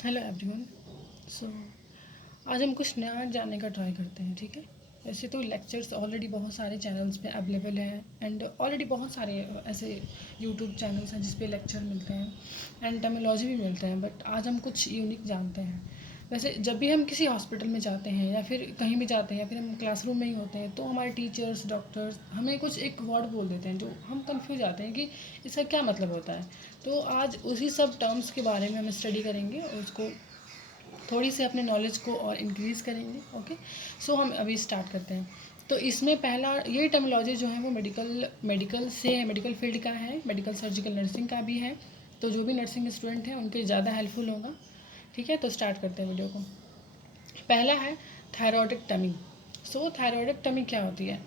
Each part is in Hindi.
Hello everyone. सो आज हम कुछ नया जानने का ट्राई करते हैं, ठीक है। वैसे तो लेक्चर्स ऑलरेडी बहुत सारे चैनल्स पे अवेलेबल हैं एंड ऑलरेडी बहुत सारे ऐसे यूट्यूब चैनल्स हैं जिस पे लेक्चर मिलते हैं एंड टर्मिनोलॉजी भी मिलते हैं, बट आज हम कुछ यूनिक जानते हैं। वैसे जब भी हम किसी हॉस्पिटल में जाते हैं या फिर कहीं भी जाते हैं या फिर हम क्लासरूम में ही होते हैं तो हमारे टीचर्स डॉक्टर्स हमें कुछ एक वर्ड बोल देते हैं जो हम कंफ्यूज जाते हैं कि इसका क्या मतलब होता है। तो आज उसी सब टर्म्स के बारे में हम स्टडी करेंगे और उसको थोड़ी सी अपने नॉलेज को और इंक्रीज़ करेंगे। ओके, सो हम अभी स्टार्ट करते हैं। तो इसमें पहला ये टर्मिनोलॉजी जो है वो मेडिकल से है, मेडिकल फील्ड का है, मेडिकल सर्जिकल नर्सिंग का भी है। तो जो भी नर्सिंग स्टूडेंट हैं उनके ज़्यादा हेल्पफुल होगा। ठीक है, तो स्टार्ट करते हैं वीडियो को। पहला है थायरॉयडेक्टमी। सो थायरॉयडेक्टमी क्या होती है?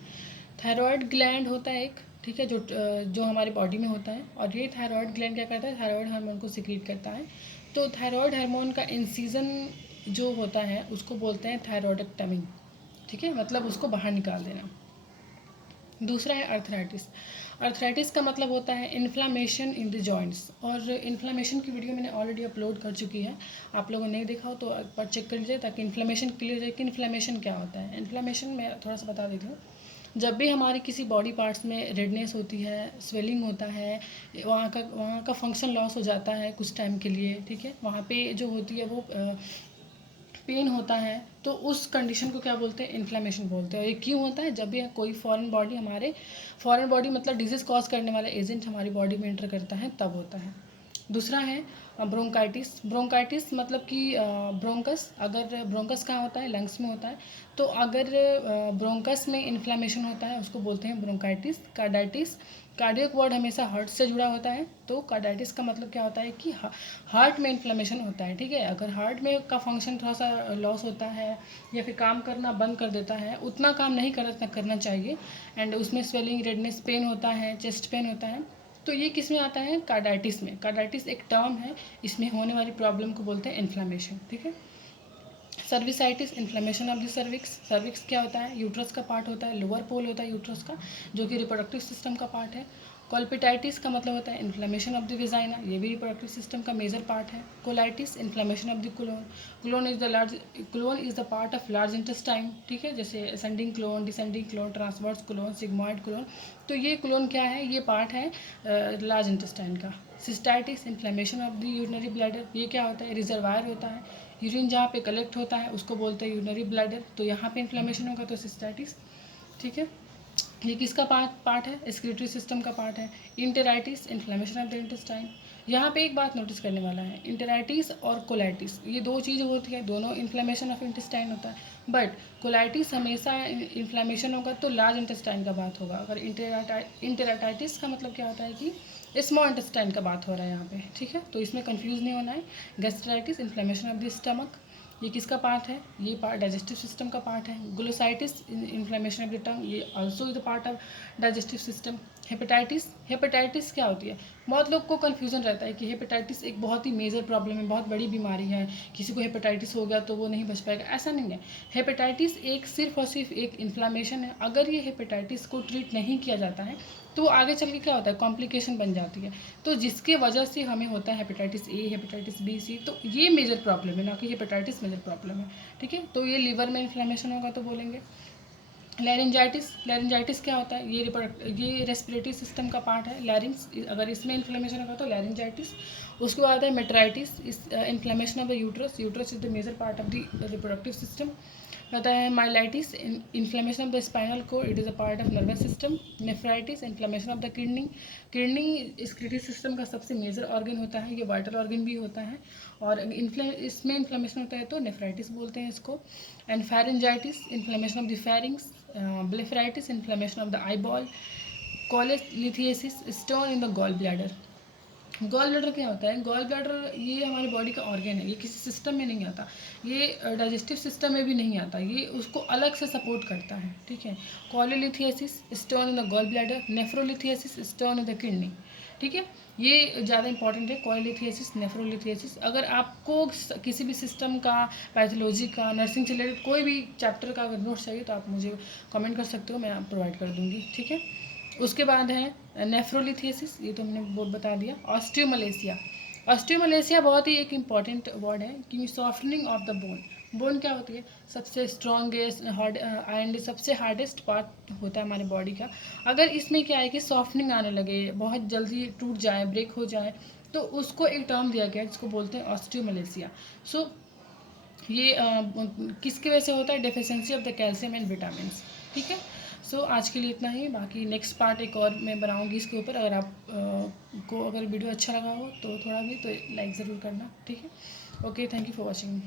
थायरॉयड ग्लैंड होता है एक, ठीक है, जो हमारी बॉडी में होता है, और ये थायरॉयड ग्लैंड क्या करता है? थायरॉयड हार्मोन को सिक्रीट करता है। तो थायरॉयड हार्मोन का इंसिजन जो होता है उसको बोलते हैं थायरॉयडेक्टमी। ठीक है, मतलब उसको बाहर निकाल देना। दूसरा है अर्थराइटिस। अर्थराइटिस का मतलब होता है इन्फ्लामेशन इन द जॉइंट्स, और इन्फ्लामेशन की वीडियो मैंने ऑलरेडी अपलोड कर चुकी है। आप लोगों ने नहीं देखा हो तो एक बार चेक कर लीजिए ताकि इन्फ्लामेशन क्लियर हो जाए कि इन्फ्लामेशन क्या होता है। इन्फ्लामेशन मैं थोड़ा सा बता देती हूँ। जब भी हमारी किसी बॉडी पार्ट्स में रेडनेस होती है, स्वेलिंग होता है, वहाँ का फंक्शन लॉस हो जाता है कुछ टाइम के लिए, ठीक है, वहाँ पे जो होती है वो पेन होता है, तो उस कंडीशन को क्या बोलते हैं? इन्फ्लामेशन बोलते हैं। और ये क्यों होता है? जब भी कोई फॉरेन बॉडी मतलब डिजीज़ कॉज करने वाला एजेंट हमारी बॉडी में एंटर करता है तब होता है। दूसरा है ब्रोंकाइटिस। ब्रोंकाइटिस मतलब कि ब्रोंकस, अगर ब्रोंकस कहाँ होता है? लंग्स में होता है। तो अगर ब्रोंकस में इन्फ्लामेशन होता है उसको बोलते हैं ब्रोंकाइटिस। कार्डाइटिस, कार्डियक वर्ड हमेशा हार्ट से जुड़ा होता है, तो कार्डाइटिस का मतलब क्या होता है कि हार्ट में इन्फ्लेमेशन होता है। ठीक है, अगर हार्ट में का फंक्शन थोड़ा सा लॉस होता है या फिर काम करना बंद कर देता है, उतना काम नहीं करना चाहिए, एंड उसमें स्वेलिंग, रेडनेस, पेन होता है, चेस्ट पेन होता है, तो ये किस में आता है? कार्डाइटिस में। कार्डाइटिस एक टर्म है, इसमें होने वाली प्रॉब्लम को बोलते हैं इन्फ्लेमेशन। ठीक है। Cervicitis, inflammation of the cervix. Cervix क्या होता है? यूट्रस का पार्ट होता है, लोअर पोल होता है यूट्रस का, जो कि रिप्रोडक्टिव सिस्टम का पार्ट है। कॉल्पिटाइटिस का मतलब होता है इन्फ्लेमेशन ऑफ द विजाइना, ये भी रिप्रोडक्टिव सिस्टम का मेजर पार्ट है। Colitis, inflammation of the colon. Colon is the part of large intestine, ठीक है, जैसे ascending colon, descending colon, transverse colon, sigmoid colon. तो ये कोलोन क्या है? ये पार्ट है लार्ज इंटेस्टाइन का। Cystitis, inflammation of the urinary bladder, ये क्या होता है? रिजर्वायर होता है, यूरिन जहाँ पे कलेक्ट होता है उसको बोलते हैं यूरिनरी ब्लैडर, तो यहाँ पे इन्फ्लेमेशन होगा तो सिस्टाइटिस। ठीक है, ये किसका पार्ट है? एक्सक्रीटरी सिस्टम का पार्ट है। इंटेराइटिस, इन्फ्लेमेशन ऑफ द इंटेस्टाइन। यहाँ पे एक बात नोटिस करने वाला है, इंटेराइटिस और कोलाइटिस ये दो चीज़ें होती है, दोनों इन्फ्लेमेशन ऑफ इंटेस्टाइन होता है, बट कोलाइटिस हमेशा इन्फ्लेमेशन होगा तो लार्ज इंटेस्टाइन का बात होगा। अगर इंटेराइटिस का मतलब क्या होता है कि स्मॉल इंटेस्टाइन का बात हो रहा है यहाँ पे, ठीक है, तो इसमें कंफ्यूज नहीं होना है। Gastritis, inflammation of the stomach, ये किसका पार्ट है? ये पार्ट डाइजेस्टिव सिस्टम का पार्ट है। Glossitis, inflammation of the tongue, ये also is the part of digestive system. Hepatitis, hepatitis क्या होती है? बहुत लोग को कन्फ्यूजन रहता है कि हेपेटाइटिस एक बहुत ही मेजर प्रॉब्लम है, बहुत बड़ी बीमारी है, किसी को हेपेटाइटिस हो गया तो वो नहीं बच पाएगा, ऐसा नहीं है। हेपेटाइटिस एक सिर्फ और सिर्फ एक इन्फ्लामेशन है। अगर ये हेपेटाइटिस को ट्रीट नहीं किया जाता है तो आगे चल के क्या होता है? कॉम्प्लिकेशन बन जाती है, तो जिसके वजह से हमें होता है हेपेटाइटिस ए, हेपेटाइटिस बी, सी, तो ये मेजर प्रॉब्लम है, ना कि हेपेटाइटिस मेजर प्रॉब्लम है। ठीक है, तो ये लीवर में इन्फ्लेमेशन होगा तो बोलेंगे। लैरिंजाइटिस, लैरिंजाइटिस क्या होता है? ये रेस्पिरेटरी सिस्टम का पार्ट है, लैरिंग्स, अगर इसमें इन्फ्लेमेशन होगा तो लैरिंजाइटिस। उसके बाद है मेट्राइटिस, इस inflammation of the uterus, uterus is the major part of the reproductive system. होता है myelitis, inflammation of the spinal cord, it is a part of nervous system. Nephritis, inflammation of the kidney, kidney excretory system का सबसे मेजर ऑर्गन होता है, ये वाइटल ऑर्गन भी होता है, और इसमें इन्फ्लेमेशन होता है तो नेफ्राइटिस बोलते हैं इसको। And pharyngitis, inflammation of the pharynx. Blepharitis, inflammation of the eye ball. Cholelithiasis, stone in the gall bladder. Gall bladder क्या होता है? गॉल ब्लैडर ये हमारी बॉडी का ऑर्गन है, ये किसी सिस्टम में नहीं आता, ये डाइजेस्टिव सिस्टम में भी नहीं आता, ये उसको अलग से सपोर्ट करता है। ठीक है, cholelithiasis, stone in the gall bladder. Nephrolithiasis, stone in the kidney. ठीक है, ये ज़्यादा इंपॉर्टेंट है, कोलेलिथियासिस, नेफ्रोलिथियासिस। अगर आपको किसी भी सिस्टम का, पैथोलॉजी का, नर्सिंग से रिलेटेड कोई भी चैप्टर का अगर नोट्स चाहिए तो आप मुझे कमेंट कर सकते हो, मैं प्रोवाइड कर दूँगी। ठीक है, उसके बाद है नेफ्रोलिथियासिस, ये तो हमने बहुत बता दिया। ऑस्टियोमलेशिया, ऑस्टियोमलेशिया बहुत ही एक इम्पॉर्टेंट वर्ड है क्योंकि softening of the bone. Bone क्या होती है? सबसे स्ट्रॉन्गेस्ट हार्ड एंड सबसे हार्डेस्ट पार्ट होता है हमारे बॉडी का। अगर इसमें क्या है कि सॉफ्टनिंग आने लगे, बहुत जल्दी टूट जाए, ब्रेक हो जाए, तो उसको एक टर्म दिया गया है जिसको बोलते हैं ऑस्टियोमलेशिया। सो ये किसकी वजह से होता है? Deficiency of the calcium and vitamin. ठीक है। सो आज के लिए इतना ही, बाकी नेक्स्ट पार्ट एक और मैं बनाऊंगी इसके ऊपर। अगर आप को अगर वीडियो अच्छा लगा हो तो थोड़ा भी तो लाइक ज़रूर करना। ठीक है। Okay, thank you for watching.